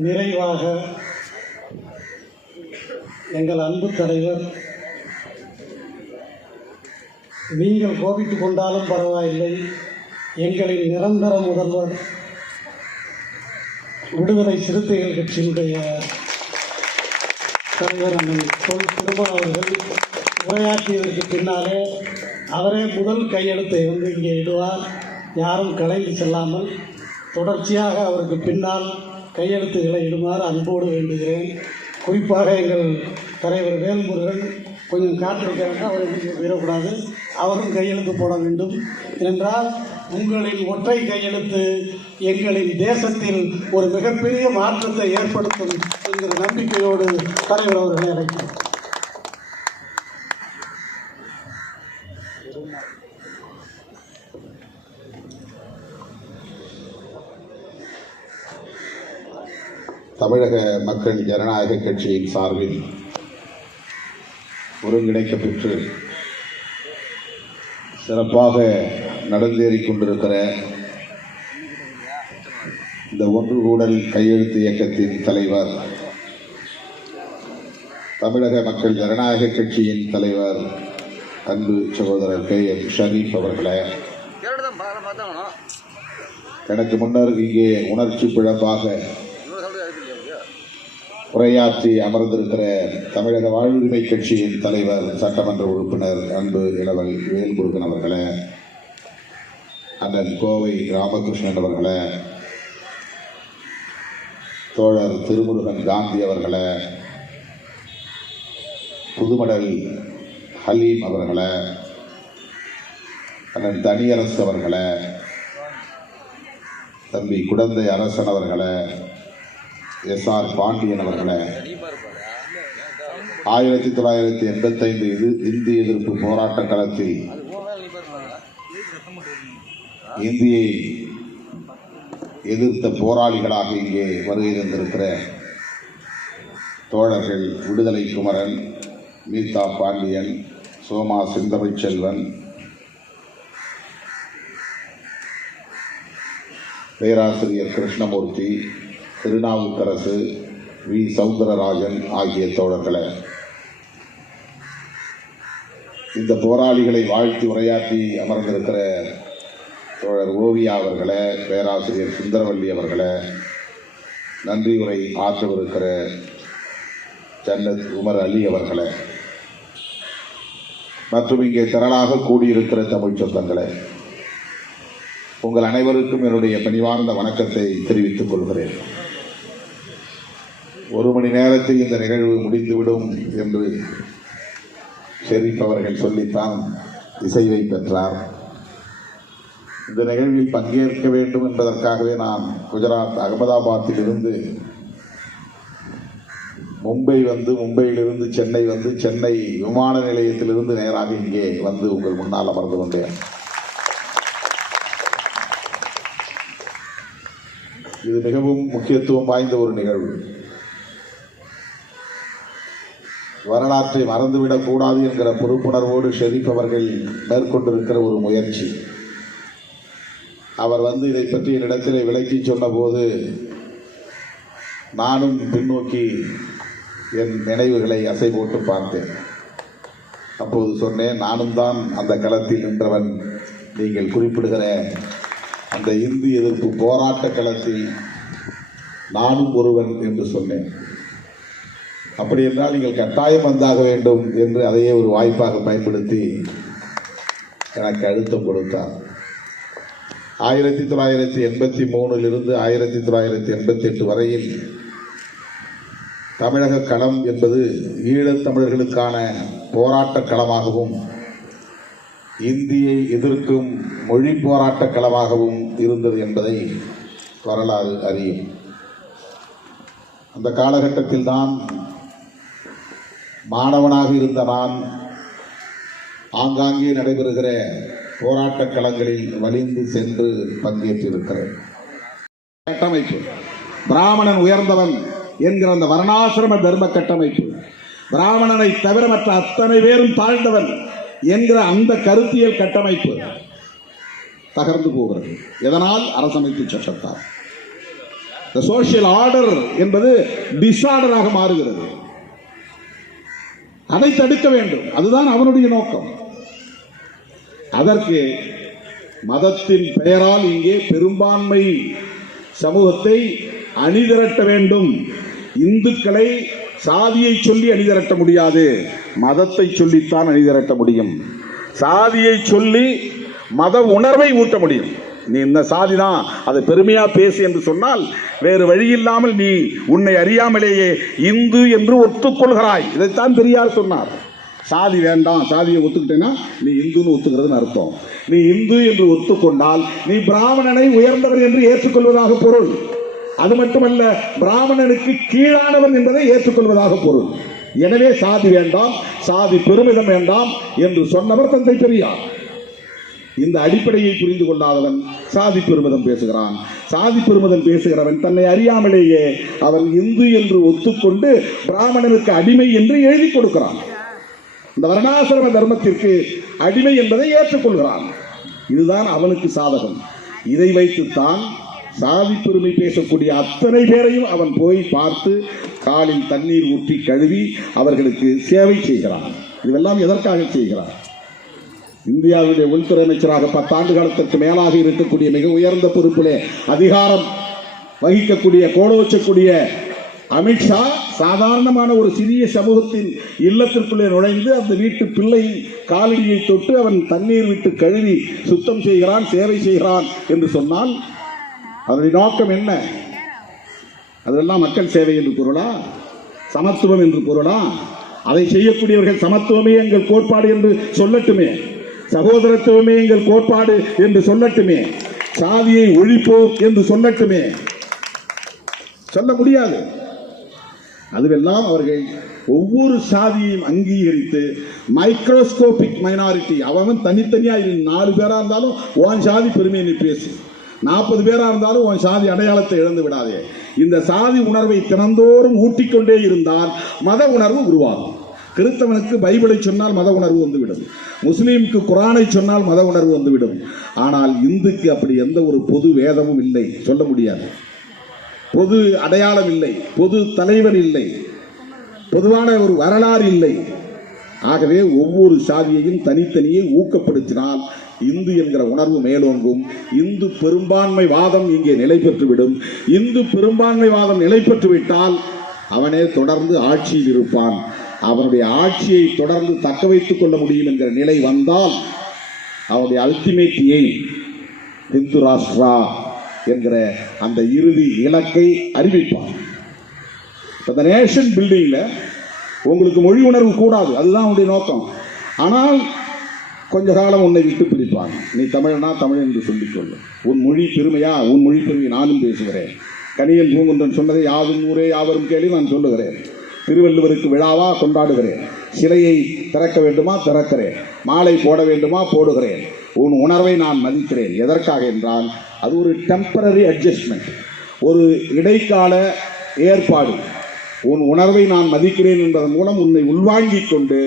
நிறைவாக எங்கள் அன்பு தலைவர், நீங்கள் கோபித்துக் கொண்டாலும் பரவாயில்லை, எங்களின் நிரந்தர முதல்வர் விடுதலை சிறுத்தைகள் கட்சியினுடைய தலைவர் அண்ணன் தொல் திருமாவளவன் அவர்கள் உரையாற்றியதற்கு பின்னாலே அவரே முதல் கையெழுத்தை இங்கே இடுவார். யாரும் கலைந்து செல்லாமல் தொடர்ச்சியாக அவருக்கு பின்னால் கையெழுத்துக்களை இடுமாறு அன்போடு வேண்டுகிறேன். குறிப்பாக எங்கள் தலைவர் வேல்முருகன் கொஞ்சம் காத்திருக்கிறாங்க, அவர் விடக்கூடாது, அவரும் கையெழுத்து போட வேண்டும். என்றால் உங்களின் ஒற்றை கையெழுத்து எங்களின் தேசத்தில் ஒரு மிகப்பெரிய மாற்றத்தை ஏற்படுத்தும் என்கிற நம்பிக்கையோடு தலைவர் அவர்களை அழைக்கிறோம். தமிழக மக்கள் ஜனநாயக கட்சியின் சார்பில் ஒருங்கிணைக்கப்பெற்று சிறப்பாக நடந்தேறிக் கொண்டிருக்கிற இந்த ஒன்று கூடல் கையெழுத்து இயக்கத்தின் தலைவர், தமிழக மக்கள் ஜனநாயக கட்சியின் தலைவர் அன்பு சகோதரர் KM ஷரீப் அவர்களே, எனக்கு முன்னர் இங்கே உணர்ச்சி பிழப்பாக உரையாற்றி அமர்ந்திருக்கிற தமிழக வாழ்வுரிமை கட்சியின் தலைவர் சட்டமன்ற உறுப்பினர் அன்பு இளவல் வேல்முருகன் அவர்களே, அண்ணன் கோவை ராமகிருஷ்ணன் அவர்களே, தோழர் திருமுருகன் காந்தி அவர்களே, புதுமடல் ஹலீம் அவர்களே, அண்ணன் தனியரசு அவர்களே, தம்பி குடந்தை அரசன் அவர்களே, SR பாண்டியன் அவர்களே, 1985 இந்திய எதிர்ப்பு போராட்ட களத்தில் இந்தியை எதிர்த்த போராளிகளாக இங்கே வருகை தந்திருக்கிற தோழர்கள் விடுதலை குமரன், மீதா பாண்டியன், சோமா செந்தமிழ்ச்செல்வன், பேராசிரியர் கிருஷ்ணமூர்த்தி, திருநாவுக்கரசு, வி சௌந்தரராஜன் ஆகிய தோழர்களே, இந்த போராளிகளை வாழ்த்தி உரையாற்றி அமர்ந்திருக்கிற தோழர் ஓவியா அவர்களே, பேராசிரியர் சுந்தரவல்லி அவர்களே, நன்றி உரை ஆற்றவிருக்கிற ஜன்னத் உமர் அலி அவர்களே, மற்றும் இங்கே திரளாக கூடியிருக்கிற தமிழ் சொந்தங்களே, உங்கள் அனைவருக்கும் என்னுடைய பணிவார்ந்த வணக்கத்தை தெரிவித்துக் கொள்கிறேன். ஒரு மணி நேரத்தில் இந்த நிகழ்வு முடிந்துவிடும் என்று ஷெரீப் அவர்கள் சொல்லித்தான் இசைவை பெற்றார். இந்த நிகழ்வில் பங்கேற்க வேண்டும் என்பதற்காகவே நான் குஜராத் அகமதாபாத்தில் இருந்து மும்பை வந்து, மும்பையிலிருந்து சென்னை வந்து, சென்னை விமான நிலையத்திலிருந்து நேராக இங்கே வந்து உங்கள் முன்னால் அமர்ந்து கொண்டேன். இது மிகவும் முக்கியத்துவம் வாய்ந்த ஒரு நிகழ்வு. வரலாற்றை மறந்துவிடக் கூடாது என்கிற பொறுப்புணர்வோடு ஷெரீப் அவர்கள் மேற்கொண்டிருக்கிற ஒரு முயற்சி. அவர் வந்து இதை பற்றி என்னிடத்தில் விளக்கி சொன்னபோது நானும் பின்னோக்கி என் நினைவுகளை அசை போட்டு பார்த்தேன். அப்போது சொன்னேன், நானும் தான் அந்த களத்தில் நின்றவன். நீங்கள் குறிப்பிடுகிற அந்த இந்திய எதிர்ப்பு போராட்ட களத்தில் நானும் ஒருவன் என்று சொன்னேன். அப்படி என்றால் நீங்கள் கட்டாயம் வந்தாக வேண்டும் என்று அதையே ஒரு வாய்ப்பாக பயன்படுத்தி எனக்கு அழுத்தம் கொடுத்தார். 1983 1988 வரையில் தமிழக களம் என்பது ஈழத்தமிழர்களுக்கான போராட்ட களமாகவும் இந்தியை எதிர்க்கும் மொழி போராட்ட களமாகவும் இருந்தது என்பதை வரலாறு அறியும். அந்த காலகட்டத்தில் தான் மாணவனாக இருந்த நான் ஆங்காங்கே நடைபெறுகிற போராட்ட களங்களில் வலிந்து சென்று பங்கேற்றிருக்கிறேன். கட்டமைப்பு பிராமணன் உயர்ந்தவன் என்கிற அந்த வர்ணாசிரம தர்ம கட்டமைப்பு, பிராமணனை தவிர மற்ற அத்தனை பேரும் தாழ்ந்தவன் என்கிற அந்த கருத்தியல் கட்டமைப்பு தகர்ந்து போகிறது. எதனால்? அரசமைப்பு சட்டத்தால். இந்த சோசியல் ஆர்டர் என்பது டிஸார்டராக மாறுகிறது. அதை தடுக்க வேண்டும், அதுதான் அவனுடைய நோக்கம். அதற்கு மதத்தின் பெயரால் இங்கே பெரும்பான்மை சமூகத்தை அணிதிரட்ட வேண்டும். இந்துக்களை சாதியை சொல்லி அணிதிரட்ட முடியாது, மதத்தை சொல்லித்தான் அணிதிரட்ட முடியும். சாதியை சொல்லி மத உணர்வை ஊட்ட முடியும். நீ இந்த சாதி தான், அதை பெருமையா பேசு என்று சொன்னால் வேறு வழி இல்லாமல் நீ உன்னை அறியாமலேயே இந்து என்று ஒத்துக்கொள்கிறாய். இதைத்தான் பெரியார் சொன்னார். சாதி வேண்டாம், சாதியை ஒத்துக்கிட்டேன்னா நீ இந்துன்னு ஒத்துக்கிறதுன்னு அர்த்தம். நீ இந்து என்று ஒத்துக்கொண்டால் நீ பிராமணனை உயர்ந்தவர் என்று ஏற்றுக்கொள்வதாக பொருள். அது மட்டுமல்ல, பிராமணனுக்கு கீழானவன் என்பதை ஏற்றுக்கொள்வதாக பொருள். எனவே சாதி வேண்டாம், சாதி பெருமிதம் வேண்டாம் என்று சொன்னவர் தந்தை பெரியார். இந்த அடிப்படையை புரிந்து கொள்ளாதவன் சாதி பெருமிதம் பேசுகிறான். சாதி பெருமிதம் பேசுகிறவன் தன்னை அறியாமலேயே அவன் இந்து என்று ஒத்துக்கொண்டு பிராமணனுக்கு அடிமை என்று எழுதி கொடுக்கிறான். இந்த வர்ணாசிரம தர்மத்திற்கு அடிமை என்பதை ஏற்றுக்கொள்கிறான். இதுதான் அவனுக்கு சாதகம். இதை வைத்துத்தான் சாதி பெருமை பேசக்கூடிய அத்தனை பேரையும் அவன் போய் பார்த்து காலில் தண்ணீர் ஊற்றி கழுவி அவர்களுக்கு சேவை செய்கிறான். இதெல்லாம் எதற்காக செய்கிறான்? இந்தியாவுடைய உள்துறை அமைச்சராக 10 ஆண்டு காலத்திற்கு மேலாக இருக்கக்கூடிய மிக உயர்ந்த பொறுப்பிலே அதிகாரம் வகிக்கக்கூடிய கோலோச்சக்கூடிய அமித்ஷா சாதாரணமான ஒரு சிறிய சமூகத்தின் இல்லத்திற்குள்ளே நுழைந்து அந்த வீட்டு பிள்ளை காலடியை தொட்டு அவன் தண்ணீர் விட்டு கழுவி சுத்தம் செய்கிறான், சேவை செய்கிறான் என்று சொன்னால் அதனுடைய நோக்கம் என்ன? அதெல்லாம் மக்கள் சேவை என்று பொருளா? சமத்துவம் என்று பொருளா? அதை செய்யக்கூடியவர்கள் சமத்துவமே எங்கள் கோட்பாடு என்று சொல்லட்டுமே, சகோதரத்துவமே எங்கள் கோட்பாடு என்று சொல்லட்டுமே, சாதியை ஒழிப்போம் என்று சொல்லட்டுமே. சொல்ல முடியாது. அதுவெல்லாம் அவர்கள் ஒவ்வொரு சாதியையும் அங்கீகரித்து மைக்ரோஸ்கோபிக் மைனாரிட்டி, அவன் தனித்தனியா 4 பேரா இருந்தாலும் உன் சாதி பெருமையை நீ பேசு, 40 பேரா இருந்தாலும் உன் சாதி அடையாளத்தை இழந்து விடாதே. இந்த சாதி உணர்வை தினந்தோறும் ஊட்டிக்கொண்டே இருந்தால் மத உணர்வு உருவாகும். கிறிஸ்தவனுக்கு பைபிளை சொன்னால் மத உணர்வு வந்துவிடும், முஸ்லீமுக்கு குரானை சொன்னால் மத உணர்வு வந்துவிடும். ஆனால் இந்துக்கு அப்படி எந்த ஒரு பொது வேதமும் இல்லை, சொல்ல முடியாது. பொது அடையாளம் இல்லை, பொது தலைவர் இல்லை, பொதுவான ஒரு வரலாறு இல்லை. ஆகவே ஒவ்வொரு சாதியையும் தனித்தனியே ஊக்கப்படுத்தினால் இந்து என்கிற உணர்வு மேலோங்கும். இந்து பெரும்பான்மை வாதம் இங்கே நிலை பெற்றுவிடும். இந்து பெரும்பான்மை வாதம் நிலை பெற்றுவிட்டால் அவனே தொடர்ந்து ஆட்சியில் இருப்பான். அவனுடைய ஆட்சியை தொடர்ந்து தக்க வைத்துக் கொள்ள முடியும் என்கிற நிலை வந்தால் அவனுடைய அல்டிமேட் எய்ம் இந்து ராஷ்டிரா என்கிற அந்த இறுதி இலக்கை அறிவிப்பான். இந்த நேஷன் பில்டிங்ல உங்களுக்கு மொழி உணர்வு கூடாது, அதுதான் அவனுடைய நோக்கம். ஆனால் கொஞ்ச காலம் உன்னை விட்டு பிரிப்பான். நீ தமிழனா தமிழ் என்று சொல்லிக்கொள்ளு. உன் மொழி பெருமையா? உன் மொழி பெருமை நானும் பேசுகிறேன். கனியன் பூங்குன்றன் சொன்னதை யாதும் ஊரே யாவரும் கேள்வி நான் சொல்லுகிறேன். திருவள்ளுவருக்கு விழாவா கொண்டாடுகிறேன். சிலையை திறக்க வேண்டுமா திறக்கிறேன், மாலை போட வேண்டுமா போடுகிறேன். உன் உணர்வை நான் மதிக்கிறேன். எதற்காக என்றால் அது ஒரு டெம்பரரி அட்ஜஸ்ட்மெண்ட், ஒரு இடைக்கால ஏற்பாடு. உன் உணர்வை நான் மதிக்கிறேன் என்பதன் மூலம் உன்னை உள்வாங்கிக் கொண்டு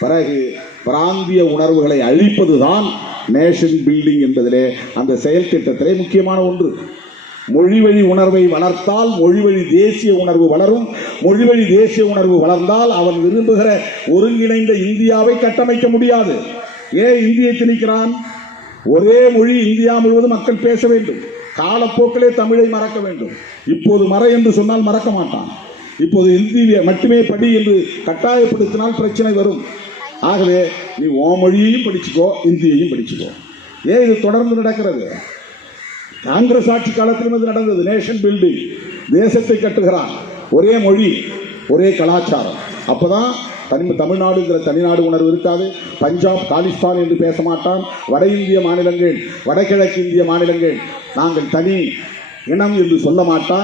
பிறகு பிராந்திய உணர்வுகளை அழிப்பதுதான் நேஷன் பில்டிங் என்பதிலே அந்த செயல் திட்டத்திலே முக்கியமான ஒன்று. மொழிவழி உணர்வை வளர்த்தால் மொழிவழி தேசிய உணர்வு வளரும். மொழிவழி தேசிய உணர்வு வளர்ந்தால் அவன் விரும்புகிற ஒருங்கிணைந்த இந்தியாவை கட்டமைக்க முடியாது. ஏன் இந்தியை திணிக்கிறான்? ஒரே மொழி இந்தியா முழுவதும் மக்கள் பேச வேண்டும். காலப்போக்கிலே தமிழை மறக்க வேண்டும். இப்போது மற என்று சொன்னால் மறக்க மாட்டான். இப்போது இந்தியை மட்டுமே படி என்று கட்டாயப்படுத்தினால் பிரச்சனை வரும். ஆகவே நீ ஓ மொழியையும் படிச்சுக்கோ, இந்தியையும் படிச்சுக்கோ. ஏன் இது தொடர்ந்து நடக்கிறது? காங்கிரஸ் ஆட்சி காலத்திலும் இது நடந்தது. நேஷன் பில்டிங், தேசத்தை கட்டுகிறான். ஒரே மொழி, ஒரே கலாச்சாரம். அப்போதான் தமிழ்நாடுங்கிற தனிநாடு உணர்வு இருக்காது. பஞ்சாப் காலிஸ்தான் என்று பேச மாட்டான். வட இந்திய மாநிலங்கள், வடகிழக்கு இந்திய மாநிலங்கள் நாங்கள் தனி இனம் என்று சொல்ல மாட்டான்.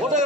போட்டோ